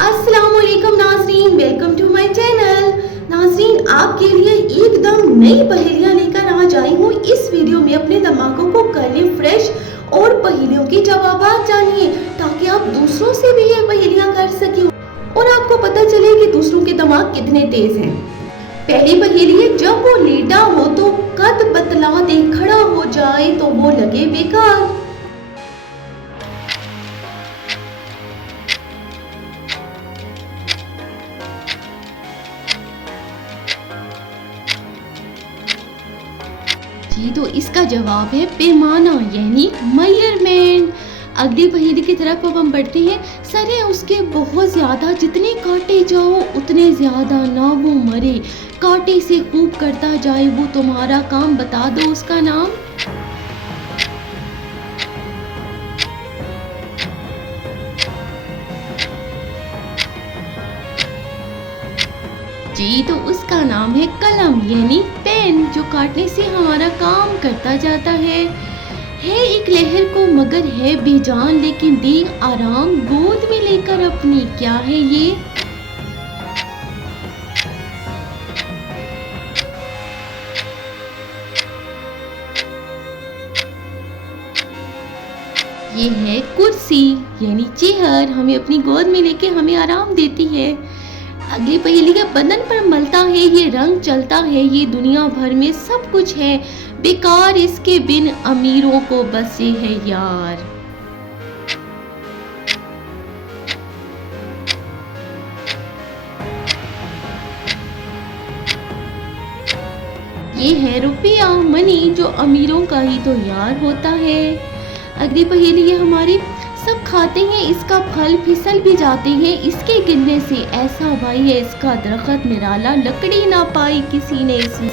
अस्सलामुअलैकुम नाज़रीन, welcome to my channel. नाज़रीन, आपके लिए एकदम नई पहेलियां लेकर आज आई हूँ। इस वीडियो में अपने दिमागों को कर लें फ्रेश और पहेलियों के जवाब जानिए, ताकि आप दूसरों से भी ये पहेलियां कर सकें और आपको पता चले कि दूसरों के दिमाग कितने तेज हैं। पहली पहेली है, जब वो लेटा हो तो कद बतला दे, खड़ा हो जाए तो वो लगे बेकार। जी, तो इसका जवाब है पैमाना, यानी मेजरमेंट। अगली पहेली की तरफ अब हम बढ़ते हैं। सर है उसके बहुत ज्यादा, जितने काटे जाओ उतने ज्यादा, ना वो मरे, कांटे से खूब करता जाए, वो तुम्हारा काम, बता दो उसका नाम। जी, तो उसका नाम है कलम, यानी पेन, जो काटने से हमारा काम करता जाता है एक लहर को मगर है बेजान, लेकिन दे आराम गोद में लेकर अपनी, क्या है ये? ये है कुर्सी, यानी चेयर, हमें अपनी गोद में लेके हमें आराम देती है। अगली पहेली के, बदन पर मलता है ये, रंग चलता है ये, दुनिया भर में सब कुछ है, बेकार इसके बिन अमीरों को बस ये है यार। ये है रुपया, मनी, जो अमीरों का ही तो यार होता है। अगली पहेली है हमारी, सब खाते हैं इसका फल, फिसल भी जाते हैं इसके गिरने से, ऐसा भाई है इसका दरख्त निराला, लकड़ी ना पाई किसी ने इसमें।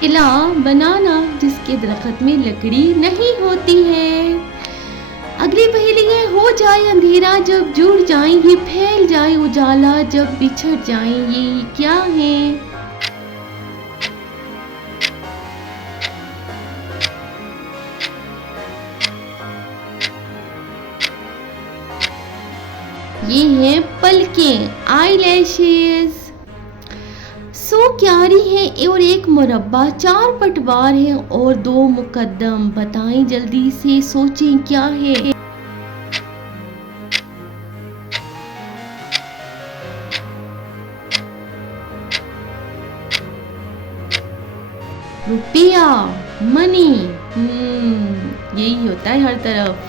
किला, बनाना, जिसके दरख्त में लकड़ी नहीं होती है। अगली पहेली है, हो जाए अंधेरा जब जुड़ जाए ये, फैल जाए उजाला जब बिछड़ जाए ये, क्या है? ये है पलकें, आईलैशेस। सो क्यारी है और एक मुरब्बा, चार पटवार है और दो मुकद्दम, बताएं जल्दी से, सोचें क्या है? रुपया, मनी। यही होता है हर तरफ।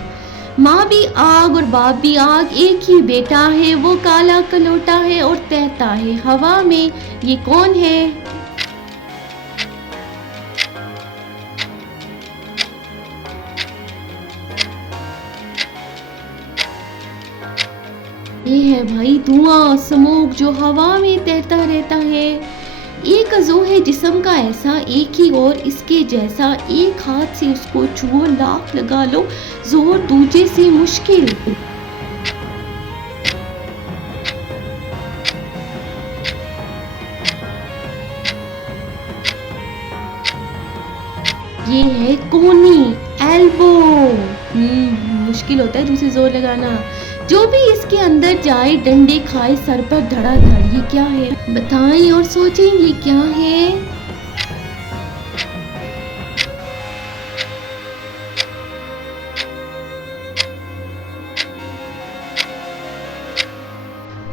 माँ भी आग और बाप भी आग, एक ही बेटा है, वो काला कलोटा है और तैरता है हवा में, ये कौन है? ये है भाई धुआं, स्मोक, जो हवा में तैरता रहता है। एक अज़ू है जिस्म का ऐसा, एक ही और इसके जैसा, एक हाथ से उसको छुओ लाख लगा लो जोर, दूजे से मुश्किल। ये है कोनी, एल्बो। मुश्किल होता है दूसरे जोर लगाना। जो भी इसके अंदर जाए डंडे खाए सर पर धड़ाधड़, ये क्या है? बताएं और सोचें ये क्या है?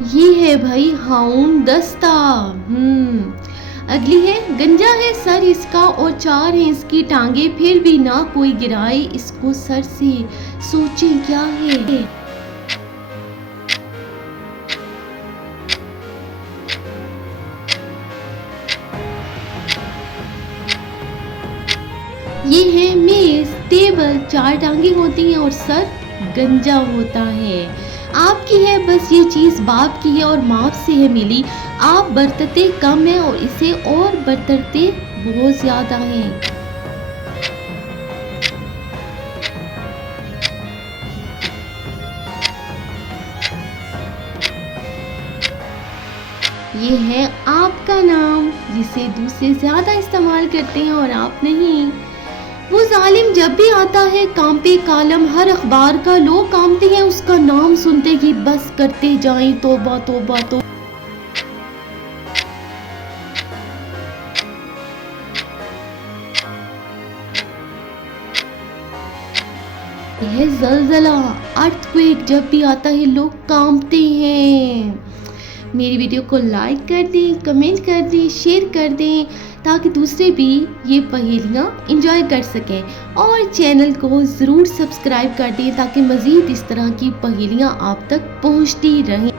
ये है भाई हाउन, दस्ता। अगली है, गंजा है सर इसका और चार है इसकी टांगे, फिर भी ना कोई गिराए इसको सर से, सोचें क्या है? ये है मेज, टेबल, चार टांगे होती हैं और सर गंजा होता है। आपकी है बस ये चीज, बाप की है और माप से है मिली, आप बरतते कम है और इसे और बरतते बहुत ज्यादा है। ये है आपका नाम। जिसे दूसरे ज़्यादा इस्तेमाल करते हैं और आप नहीं। वो जालिम जब भी आता है कांपे कालम हर अखबार का, लोग कांपते हैं उसका नाम सुनते ही, बस करते जाएं तौबा तौबा तो। यह जलजला अर्थक्वेक जब भी आता है लोग कांपते हैं। मेरी वीडियो को लाइक कर दें, कमेंट कर दें, शेयर कर दें ताकि दूसरे भी ये पहेलियाँ एंजॉय कर सकें, और चैनल को ज़रूर सब्सक्राइब कर दें ताकि मज़ीद इस तरह की पहेलियाँ आप तक पहुँचती रहें।